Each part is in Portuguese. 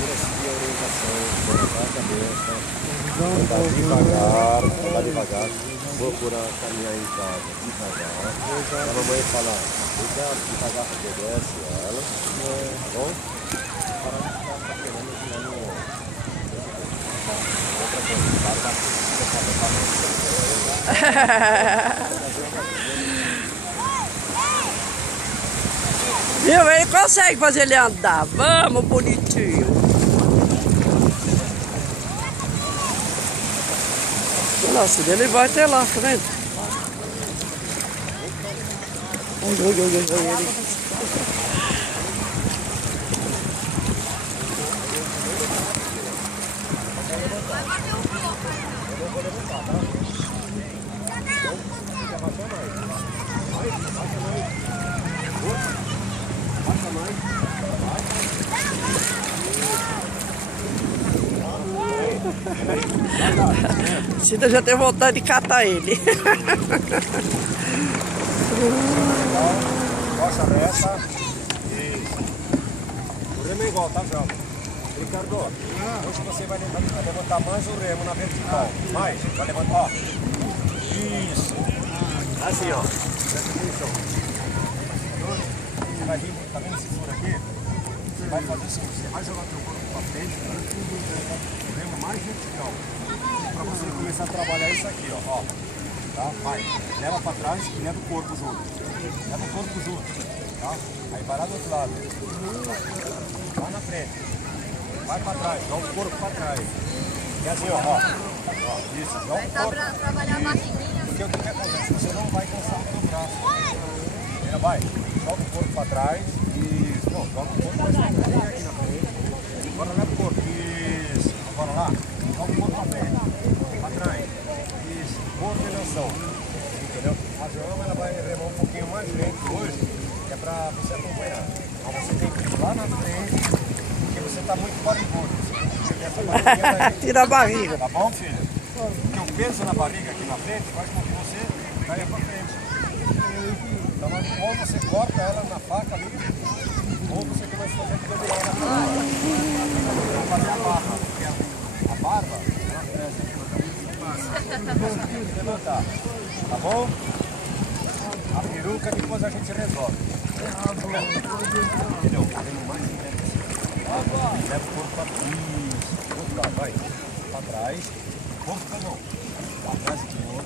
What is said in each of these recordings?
procura seguir a orientação, levantar a cabeça, andar devagar, procura caminhar em casa devagar. A mamãe fala, fica devagar, obedece ela, tá bom? Para não ficar paquerando aqui lá no... Outra coisa, Viu? Ele consegue fazer ele andar. Vamos, bonitinho. Nossa, ele vai até lá, tá vendo? Olha. Cida já tem vontade de catar ele. Costa nessa. Isso. O remo é igual, tá, João? Ricardo, hoje você vai levantar mais o remo na vertical. Mais, vai levantar, ó. Isso. Assim, ó. Presta atenção. Você vai vir, tá vendo esse furo aqui? Você vai fazer assim, você vai jogar teu corpo pra frente, o remo mais vertical. Pra você começar a trabalhar isso aqui, ó. Tá? Vai, leva pra trás e leva o corpo junto. Leva o corpo junto, tá? Aí vai lá do outro lado. Lá na frente. Vai pra trás, dá o corpo pra trás. E assim, ó. Isso, dá o corpo. Vai trabalhar a barriguinha. Porque o que acontece? Você não vai cansar o seu braço. Vai, joga o corpo pra trás. Isso, não, joga o corpo pra trás. Vem aqui na frente. Agora leva o corpo. Isso, agora lá. Joga o corpo pra frente. Pra trás. Isso, coordenação. Entendeu? A Joama ela vai remar um pouquinho mais lento hoje, que é pra você acompanhar. Mas você tem que ir lá na frente, porque você tá muito barrigudo. Você tem essa barriguinha aí. Tira a barriga. Tá bom, filho? Porque o peso na barriga aqui na frente faz com que você caia pra frente. Então, ou você corta ela na faca ali, ou você começa a fazer abdominal na faca. Pra fazer a barba, porque a barba, ela cresce aqui na cabeça. Você tem que levantar. Tá bom? A peruca depois a gente resolve. Entendeu? Fazendo mais lento assim. Leva o corpo pra trás. Outro lado, vai. Pra trás. Corpo não. Pra trás de novo.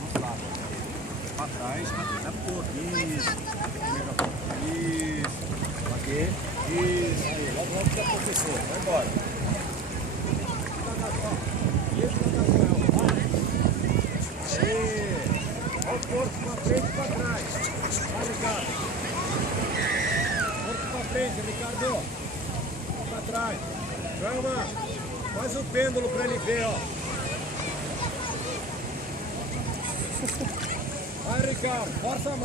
Outro lado. Pra trás. Leva o corpo. Isso. Isso. Aqui. Isso. Aí. Logo logo vai acontecer. Vai embora. Olha o corpo pra frente e pra trás. Vai, Ricardo. Corpo pra frente, Ricardo. Pra trás. Calma. Faz o pêndulo pra ele ver, ó. Vai, Ricardo. Força a mão.